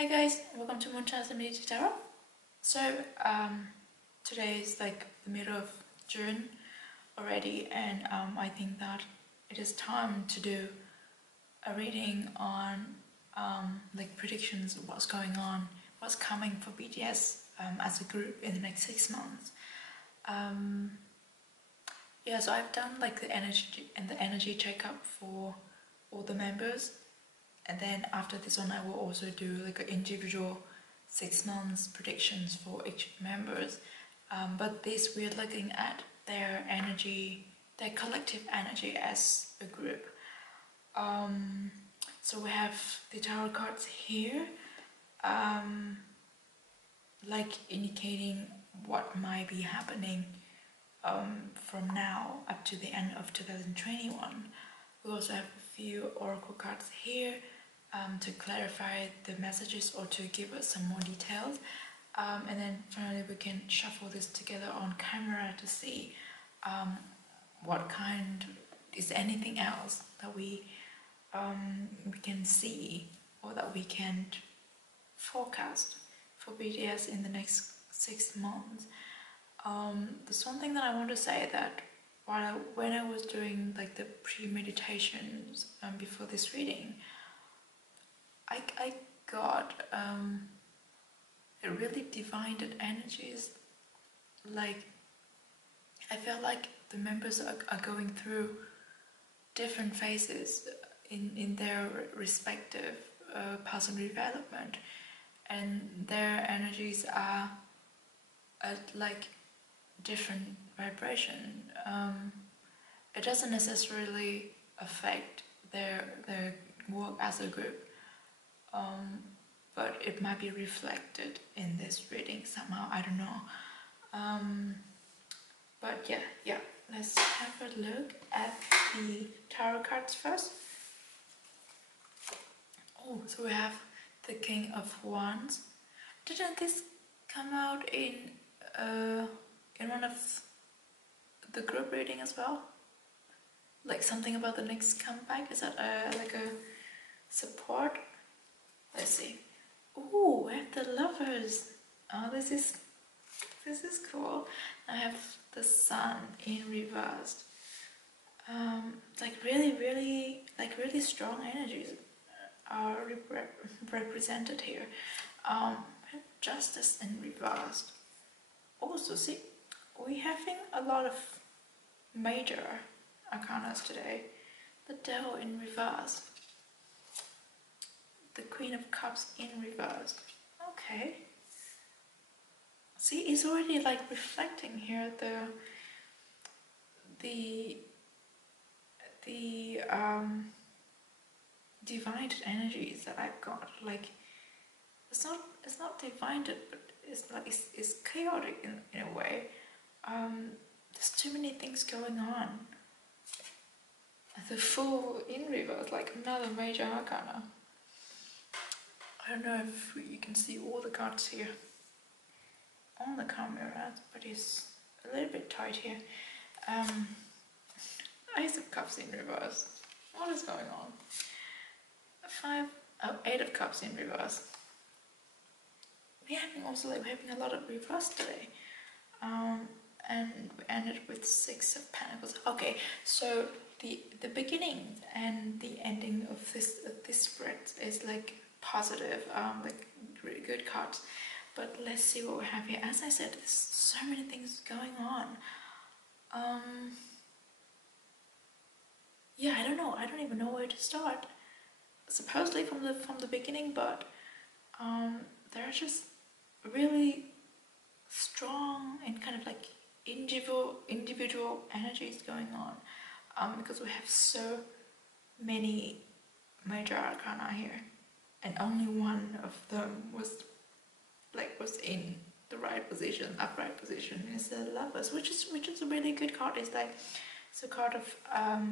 Hi guys, welcome to Moonchance and Tarot. So today is like the middle of June already, and I think that it is time to do a reading on like predictions of what's going on, what's coming for BTS as a group in the next 6 months. Yeah, so I've done like the energy checkup for all the members. And then after this one, I will also do like an individual 6 months predictions for each members. But this we're looking at their energy, their collective energy as a group. So we have the tarot cards here, like indicating what might be happening from now up to the end of 2021. We also have a few oracle cards here to clarify the messages or to give us some more details. And then finally we can shuffle this together on camera to see what kind, is anything else that we can see or that we can forecast for BTS in the next 6 months. There's one thing that I want to say, that when I was doing like the pre-meditations before this reading, I got really divided energies. Like I felt like the members are going through different phases in their respective personal development, and their energies are at like different vibration. It doesn't necessarily affect their work as a group, but it might be reflected in this reading somehow. I don't know. But yeah, let's have a look at the tarot cards first. Oh, so we have the King of Wands. Didn't this come out in one of the group reading as well? Like something about the next comeback? Is that like a support? Let's see. Ooh, we have the Lovers. Oh, this is cool. I have the Sun in reversed. Like really strong energies are represented here. Justice in reversed. Also, see, we're having a lot of major arcanas today. The Devil in reverse. The Queen of Cups in reverse. Okay. See, it's already like reflecting here the divided energies that I've got. Like it's not divided, but it's like it's chaotic in a way. There's too many things going on. The Fool in reverse, like another major arcana. I don't know if you can see all the cards here on the camera, but it's a little bit tight here. Ace of Cups in reverse. What is going on? Eight of Cups in reverse. We're having a lot of reverse today. And we ended with 6 of Pentacles. Okay, so the beginning and the ending of this spread is like positive, like really good cards. But let's see what we have here. As I said, there's so many things going on. Yeah, I don't know. I don't even know where to start. Supposedly from the beginning, but there are just really strong and kind of like individual energies going on, because we have so many major arcana here, and only one of them was in the right position, upright position. Is the Lovers, which is a really good card. It's like it's a card of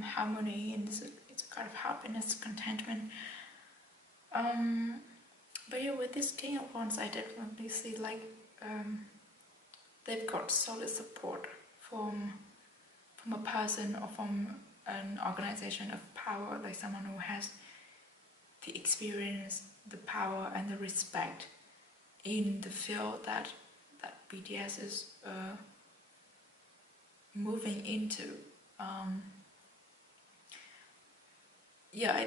harmony, and it's a card of happiness, contentment. But yeah, with this King of Wands, I definitely see like they've got solid support from a person or from an organization of power, like someone who has the experience, the power and the respect in the field that BTS is moving into.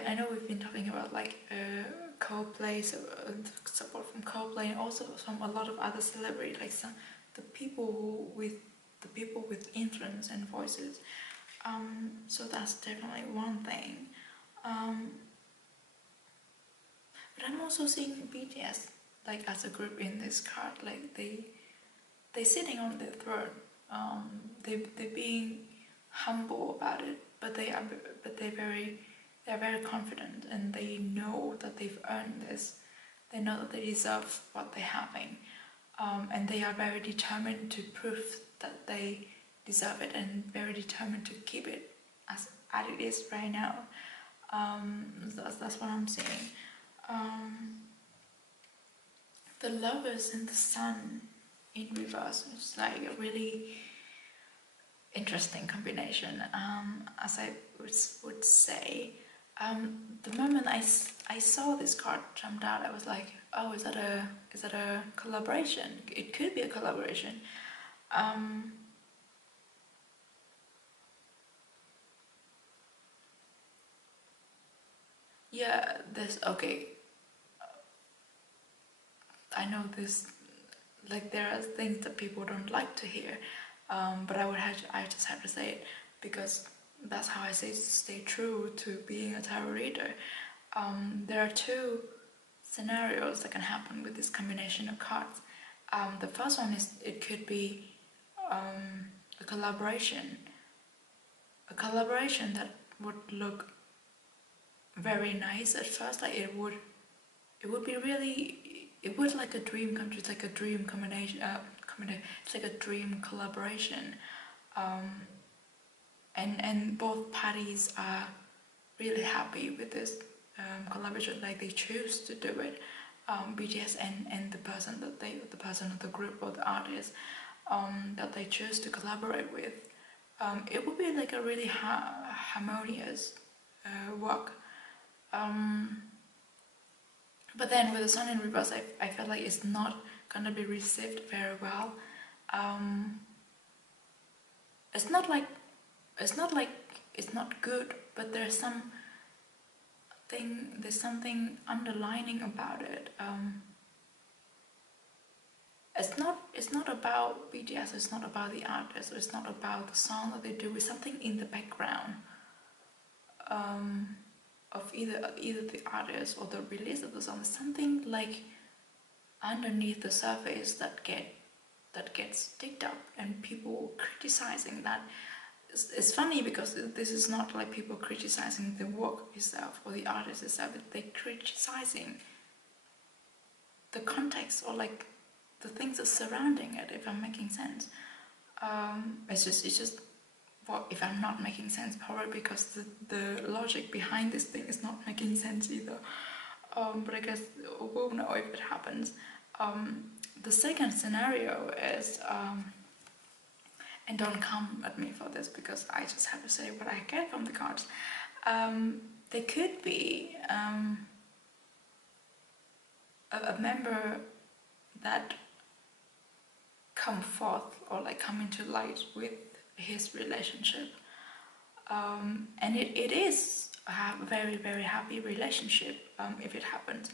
I know we've been talking about like Coldplay, so support from Coldplay, and also from a lot of other celebrities, like the people with influence and voices. So that's definitely one thing. But I'm also seeing BTS like as a group in this card, like they sitting on their throne. They're being humble about it, but they're very confident, and they know that they've earned this. They know that they deserve what they're having, and they are very determined to prove that they deserve it, and very determined to keep it as it is right now. That's what I'm seeing. The lovers in the sun in reverse is like a really interesting combination. As I would say, the moment I saw this card jumped out, I was like, oh, is that a collaboration? It could be a collaboration. Yeah, okay. I know this, like there are things that people don't like to hear, but I just have to say it because that's how I stay true to being a tarot reader. There are two scenarios that can happen with this combination of cards. The first one is it could be a collaboration that would look very nice at first. Like it would be really, it would like a dream come true. It's like a dream combination. It's like a dream collaboration, and both parties are really happy with this collaboration. Like they choose to do it. BTS and the person of the group or the artist that they choose to collaborate with. It would be like a really harmonious work. But then with the sun in reverse, I felt like it's not gonna be received very well. It's not like it's not good, but there's something underlining about it. It's not about BTS. It's not about the artist. It's not about the song that they do. It's something in the background. Of either the artist or the release of the song, something like underneath the surface that gets digged up, and people criticizing that. It's funny because this is not like people criticizing the work itself or the artist itself. They're criticizing the context or like the things that surrounding it. If I'm making sense, it's just. Well, if I'm not making sense, probably because the logic behind this thing is not making sense either. But I guess we'll know if it happens. The second scenario is, and don't come at me for this because I just have to say what I get from the cards. There could be a member that come forth or like come into light with his relationship, and it is a very, very happy relationship. If it happens,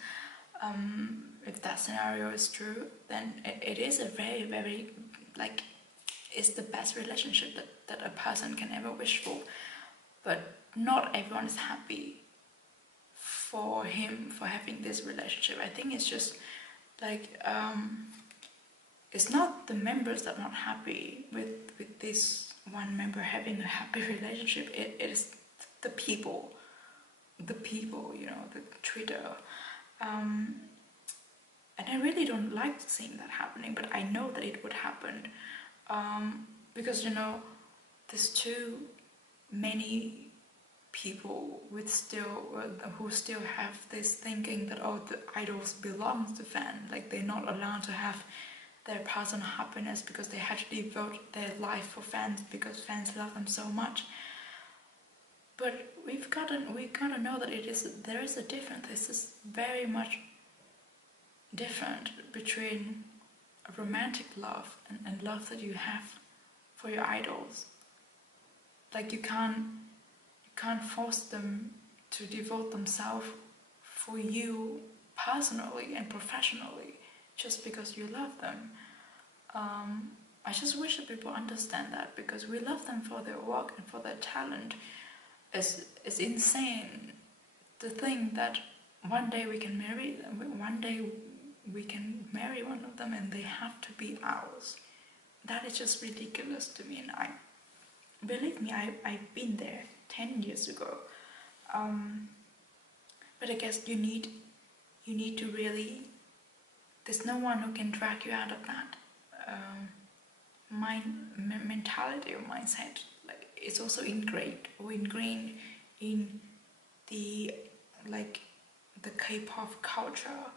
if that scenario is true, then it is a very, very, like, it's the best relationship that a person can ever wish for. But not everyone is happy for him for having this relationship. I think it's just like it's not the members that are not happy with this one member having a happy relationship. It is the people, the Twitter. And I really don't like seeing that happening, but I know that it would happen because there's too many people who still have this thinking that the idols belong to fans, like they're not allowed to have their personal happiness because they had to devote their life for fans because fans love them so much. But we've got to know that there is a difference. This is very much different between a romantic love and love that you have for your idols. Like you can't force them to devote themselves for you personally and professionally just because you love them. I just wish that people understand that, because we love them for their work and for their talent. It's insane to think that one day we can marry them, one day we can marry one of them and they have to be ours. That is just ridiculous to me, and believe me, I've been there 10 years ago. But I guess you need to really, there's no one who can drag you out of that mentality or mindset. Like it's also ingrained in the the K-pop culture.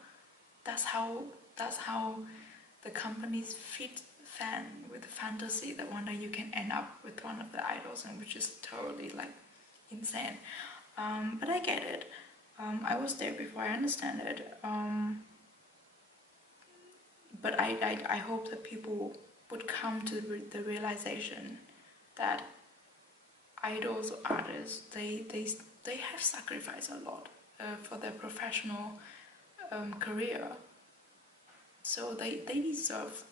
That's how the companies feed fan with the fantasy that one day you can end up with one of the idols, and which is totally like insane. But I get it. I was there before, I understand it. But I hope that people would come to the realization that idols or artists, they have sacrificed a lot for their professional career. So they deserve,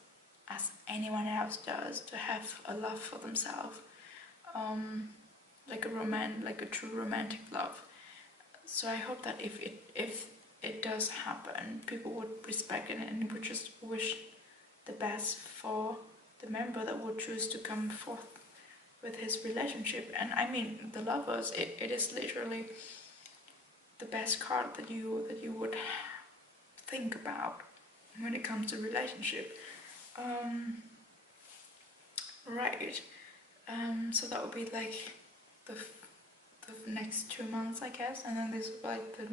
as anyone else does, to have a love for themselves, like a true romantic love. So I hope that if it does happen, people would respect it and would just wish the best for the member that would choose to come forth with his relationship. And I mean, the lovers, it is literally the best card that you would think about when it comes to relationship. Right. So that would be like the next 2 months, I guess, and then this like the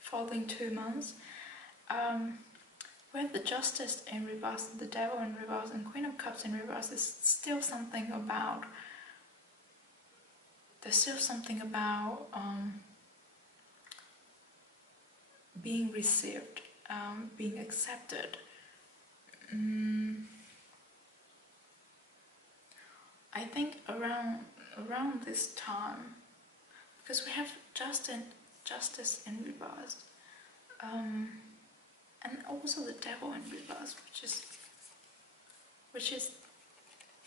following 2 months. We have the Justice in reverse, the Devil in reverse, and Queen of Cups in reverse. Is still something about. There's still something about being received, being accepted. I think around this time, because we have Justice in reverse, and also the Devil in reverse, which is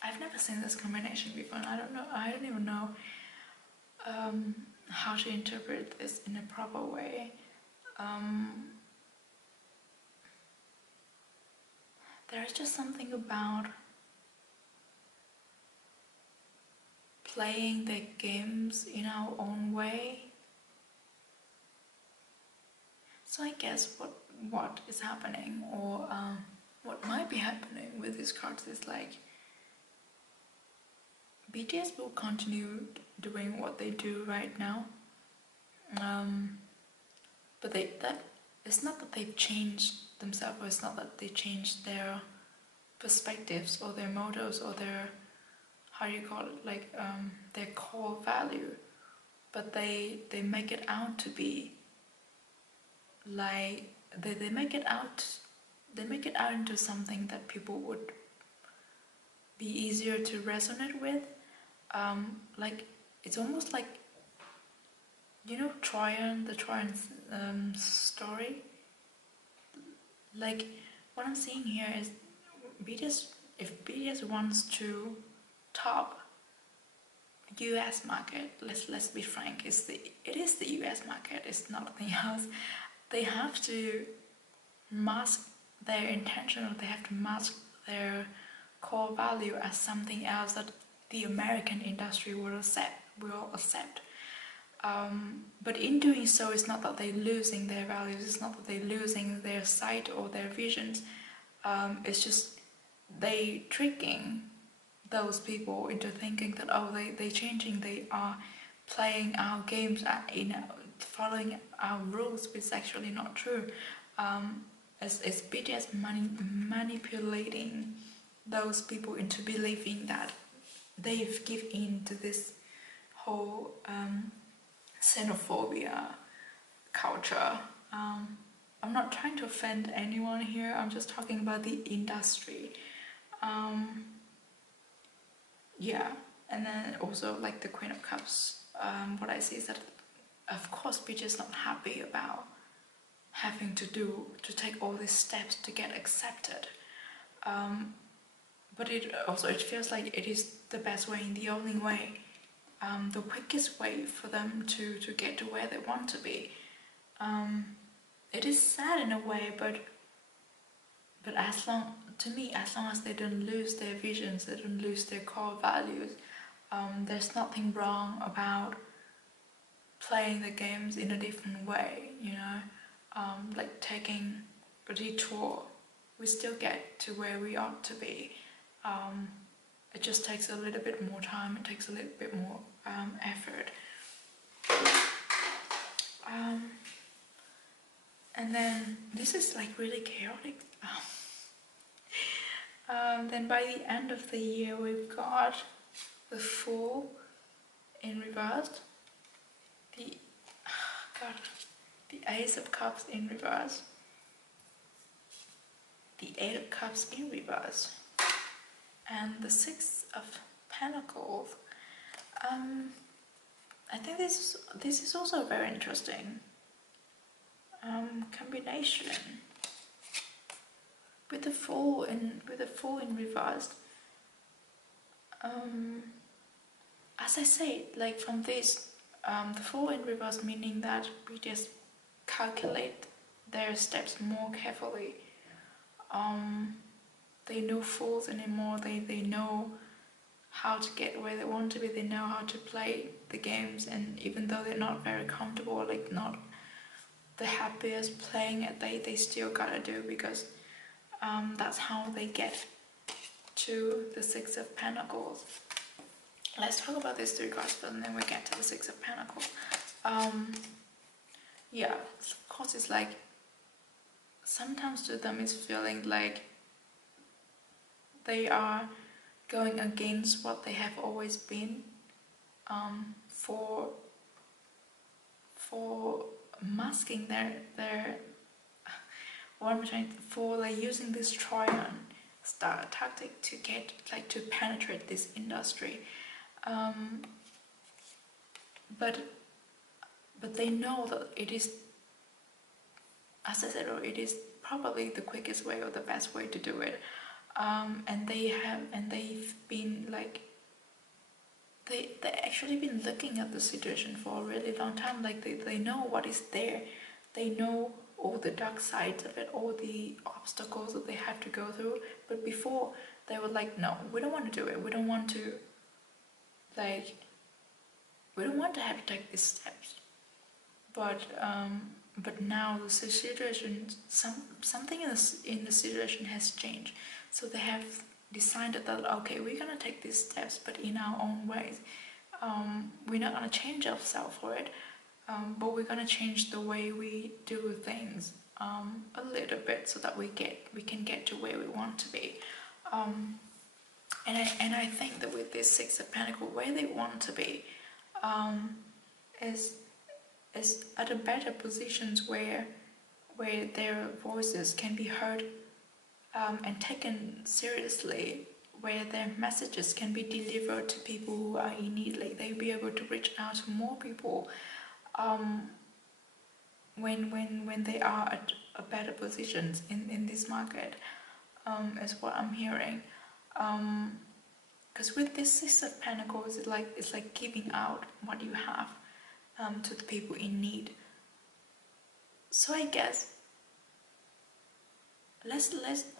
I've never seen this combination before, and I don't even know how to interpret this in a proper way. There is just something about playing the games in our own way. So I guess what is happening, or what might be happening with these cards, is like BTS will continue doing what they do right now, but it's not that they've changed themselves, or it's not that they changed their perspectives or their mottos or their, how do you call it, like their core value, but they make it out to be like they make it out into something that people would be easier to resonate with. Like it's almost like, you know, the Trojan story. Like what I'm seeing here is if BTS wants to top US market, let's be frank, it is the US market, it's nothing else. They have to mask their intention, or they have to mask their core value as something else that the American industry will accept. But in doing so, it's not that they're losing their values, it's not that they're losing their sight or their visions. It's just they tricking those people into thinking that they're changing, they are playing our games, following our rules, which is actually not true. It's BTS manipulating those people into believing that they've given in to this whole xenophobia culture. I'm not trying to offend anyone here. I'm just talking about the industry. Yeah, and then also like the Queen of Cups. What I see is that, of course, BTS not happy about having to take all these steps to get accepted. But it feels like it is the best way and the only way, the quickest way for them to get to where they want to be. It is sad in a way, but as long as they don't lose their visions, they don't lose their core values, there's nothing wrong about playing the games in a different way, like taking a detour. We still get to where we ought to be. It just takes a little bit more time, it takes a little bit more effort. And then this is like really chaotic. Then by the end of the year we've got the Fool in reverse, the Ace of Cups in reverse, the Eight of Cups in reverse, and the Six of Pentacles. I think this is also a very interesting combination with the Fool in reverse. As I say, like from this, the Fool in reverse meaning that we just calculate their steps more carefully. They know fools anymore. They know how to get where they want to be. They know how to play the games, and even though they're not very comfortable, like not the happiest playing it, they still gotta do, because that's how they get to the Six of Pentacles. Let's talk about these three cards first, and then we get to the Six of Pentacles. Yeah, of course, it's like sometimes to them it's feeling like they are going against what they have always been, for masking their what am I trying to, for like using this Trojan star tactic to get like to penetrate this industry, but they know that it is, as I said, it is probably the quickest way or the best way to do it. And they've been like, they actually been looking at the situation for a really long time. Like they know what is there, they know all the dark sides of it, all the obstacles that they have to go through. But before they were like, no, we don't want to do it. We don't want to have to take these steps. But now the situation, something in the situation has changed. So they have decided that, okay, we're gonna take these steps, but in our own ways. We're not gonna change ourselves for it, but we're gonna change the way we do things a little bit, so that we can get to where we want to be. And I think that with this Six of Pentacles, where they want to be, is at a better positions where their voices can be heard and taken seriously, where their messages can be delivered to people who are in need. Like they'll be able to reach out to more people when they are at a better positions in this market, is what I'm hearing. Because with this Six of Pentacles, it's like giving out what you have to the people in need. So I guess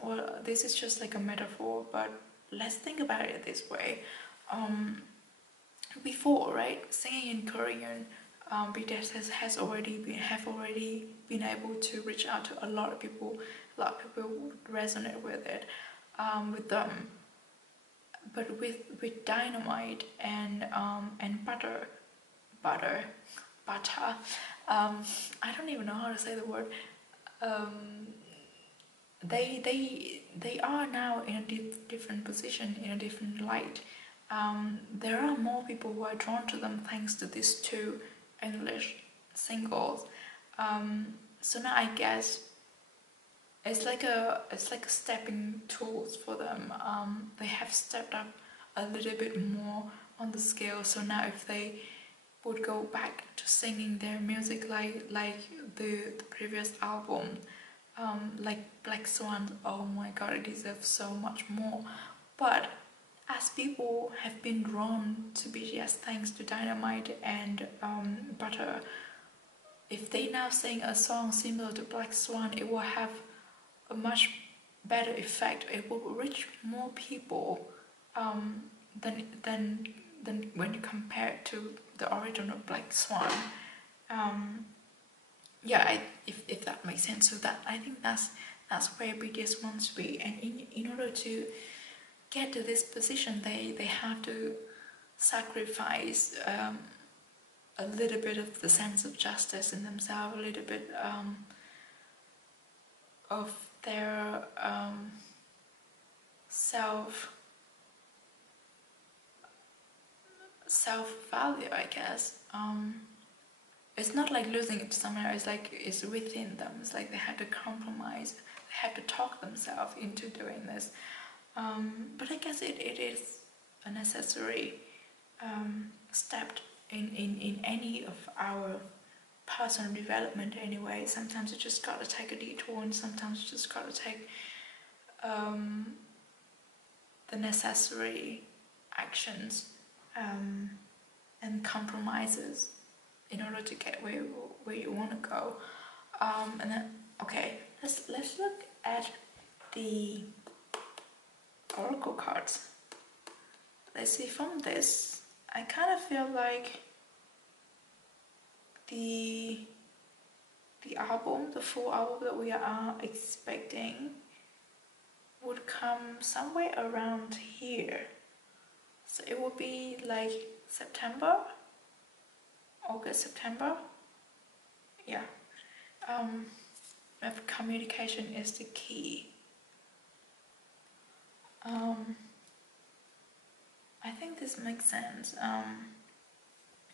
well, this is just like a metaphor, but let's think about it this way. Before, right, singing in Korean, BTS have already been able to reach out to a lot of people. A lot of people would resonate with it, with them. But with Dynamite and butter, I don't even know how to say the word. They are now in a different position, in a different light. There are more people who are drawn to them thanks to these two English singles. So now I guess it's like a stepping tools for them. They have stepped up a little bit more on the scale. So now if they would go back to singing their music like the previous album, like Black Swan, oh my god, it deserves so much more. But as people have been drawn to BTS thanks to Dynamite and Butter, if they now sing a song similar to Black Swan, it will have a much better effect. It will reach more people than when you compare it to the original Black Swan. Yeah, if that makes sense. So that I think that's where BTS wants to be, and in order to get to this position, they have to sacrifice a little bit of the sense of justice in themselves, a little bit of their self value, I guess. It's not like losing it somewhere. It's like it's within them. It's like they have to compromise. They have to talk themselves into doing this. But I guess it is a necessary step in any of our personal development anyway. Sometimes you just gotta take a detour, and sometimes you just gotta take the necessary actions and compromises in order to get where you want to go. And then okay, let's look at the oracle cards. Let's see, from this I kind of feel like the album, the full album that we are expecting would come somewhere around here. So it would be like September, August, September. Yeah. If communication is the key. I think this makes sense.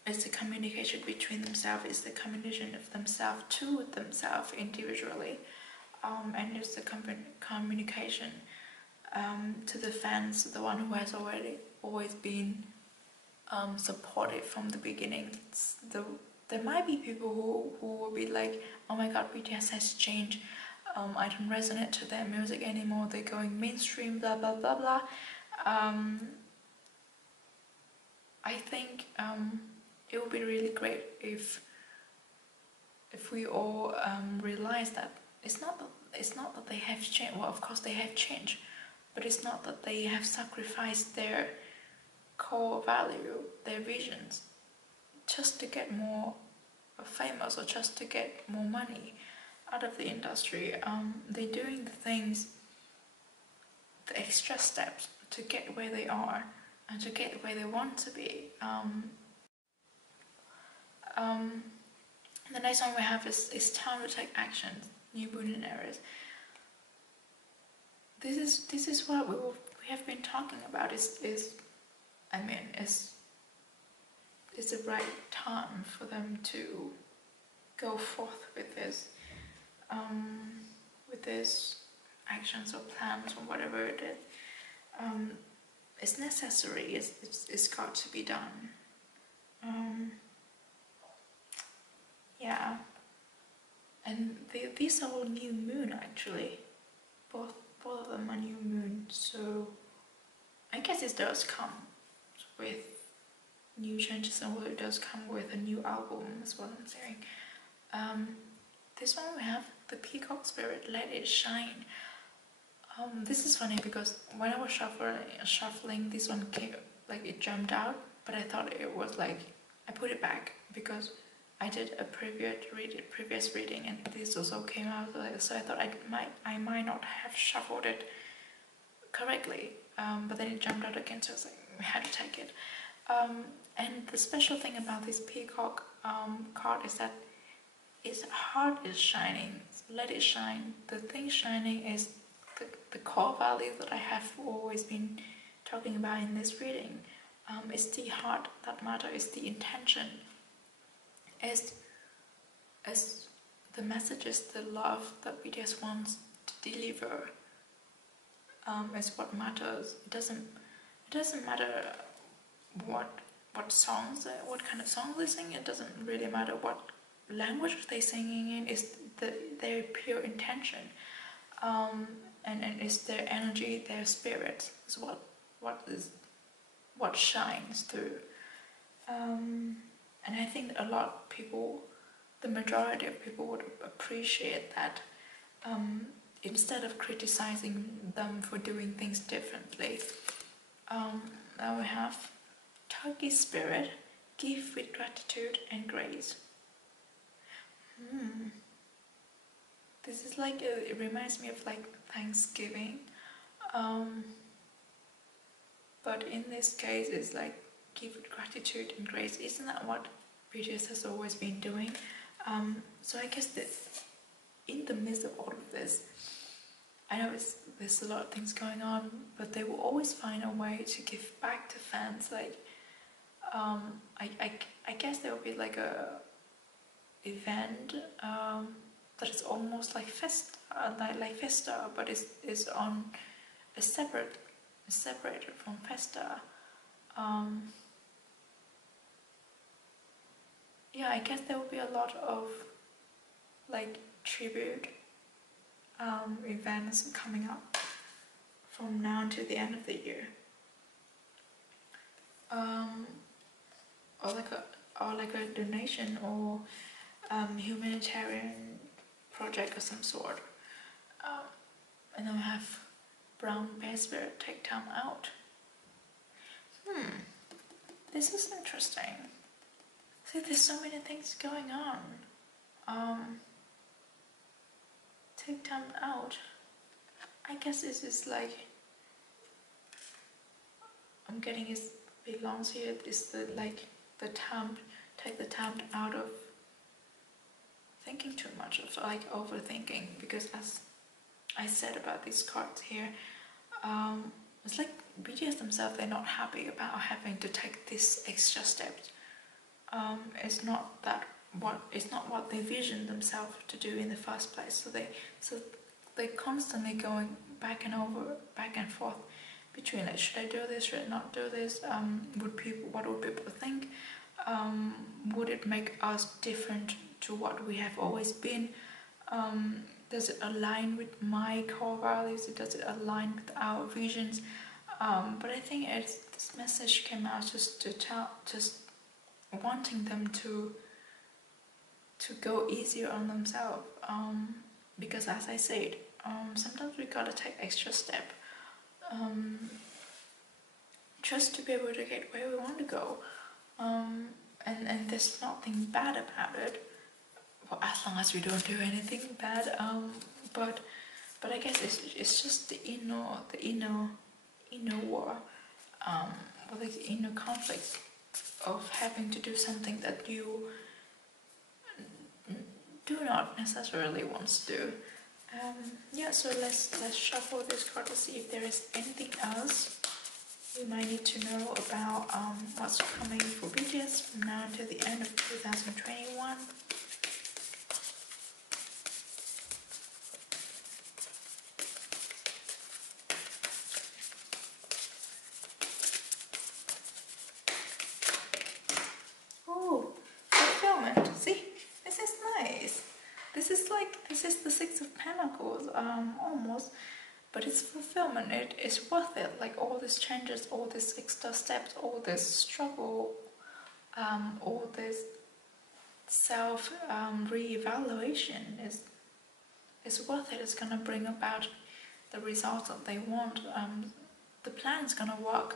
It's the communication between themselves, it's the communication of themselves to themselves individually, and it's the communication to the fans, the one who has always been supportive from the beginning. There might be people who will be like, oh my god, BTS has changed, I don't resonate to their music anymore, they're going mainstream, blah blah blah blah. I think it would be really great if we all realize that it's not that they have changed. Well, of course they have changed, but it's not that they have sacrificed their core value, their visions, just to get more famous or just to get more money out of the industry. They're doing the things, the extra steps to get where they are and to get where they want to be. The next one we have is time to take action. New billionaires. This is what we have been talking about. Is it's the right time for them to go forth with this actions or plans or whatever it is. It's necessary. It's got to be done. Yeah, and these are all new moon actually. Both of them are new moon. So I guess it does come with new changes, and it does come with a new album is what I'm saying. This one we have the Peacock Spirit, Let It Shine. This is funny because when I was shuffling, this one came, like it jumped out, but I thought it was like, I put it back because I did a previous reading and this also came out, so I thought I might not have shuffled it correctly, but then it jumped out again, so I was like, we had to take it. And the special thing about this Peacock card is that its heart is shining. Let it shine. The thing shining is the core value that I have always been talking about in this reading. It's the heart that matters. It's the intention. It's the messages, the love that BTS wants deliver is what matters. It doesn't matter what songs, what kind of songs they sing. It doesn't really matter what language they're singing in. It's their pure intention, and it's their energy, their spirit is what shines through. And I think a lot of people, the majority of people, would appreciate that. Instead of criticizing them for doing things differently. Now we have Turkey spirit, give with gratitude and grace. This is like it reminds me of like Thanksgiving, but in this case it's like give with gratitude and grace. Isn't that what BTS has always been doing? So I guess that in the midst of all of this, I know there's a lot of things going on, but they will always find a way to give back to fans. Like, I guess there will be like a event that is almost like like Festa, but it's on a separated from Festa. Yeah, I guess there will be a lot of like tribute events coming up from now to the end of the year, or like a donation or humanitarian project of some sort. And then we have Brown Bear Spirit, take time out. This is interesting. See, there's so many things going on. Take time out. I guess this is like, I'm getting it belongs here. Is the time, take the time out of thinking too much, of like overthinking, because as I said about these cards here, it's like BTS themselves, they're not happy about having to take this extra step. It's not what they visioned themselves to do in the first place. So they're constantly going back and forth between like, should I do this, should I not do this? What would people think? Would it make us different to what we have always been? Does it align with my core values? Does it align with our visions? But I think this message came out just wanting them to go easier on themselves, because as I said, sometimes we gotta take extra step just to be able to get where we want to go, and there's nothing bad about it, well, as long as we don't do anything bad, but I guess it's just the inner war, or the inner conflict of having to do something that you do not necessarily want to do. Yeah, so let's shuffle this card to see if there is anything else you might need to know about what's coming for BTS from now until the end of 2021. Oh, fulfillment. See, this is nice. This is the Six of Pentacles, almost, but it's fulfillment. It is worth it. Like all these changes, all these extra steps, all this struggle, all this self re-evaluation is worth it. It's gonna bring about the results that they want. The plan's gonna work.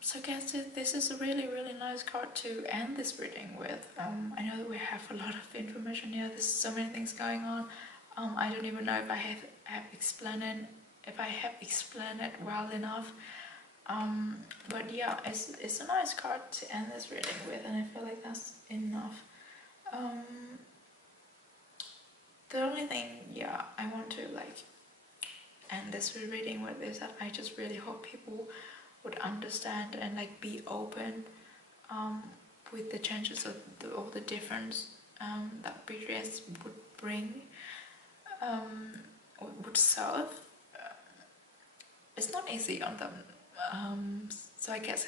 So guys, this is a really nice card to end this reading with. I know that we have a lot of information here. There's so many things going on. I don't even know if I have explained it well enough. But yeah, it's a nice card to end this reading with, and I feel like that's enough. The only thing, yeah, I want to like end this reading with is that I just really hope people would understand and like be open with the changes of all the difference that BTS would bring. would serve. It's not easy on them, so I guess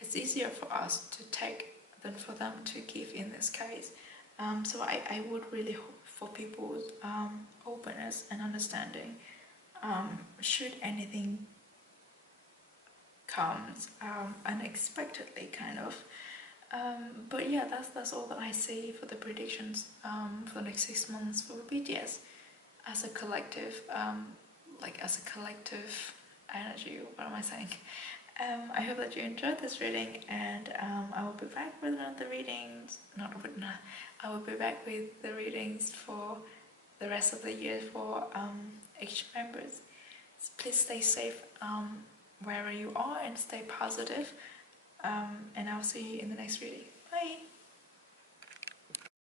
it's easier for us to take than for them to give in this case. So I would really hope for people's openness and understanding should anything comes unexpectedly, kind of. But yeah, that's all that I see for the predictions for the next 6 months for BTS as a collective, as a collective energy. What am I saying? I hope that you enjoyed this reading, and I will be back with another readings. I will be back with the readings for the rest of the year for each members. So please stay safe wherever you are and stay positive. And I'll see you in the next reading. Bye.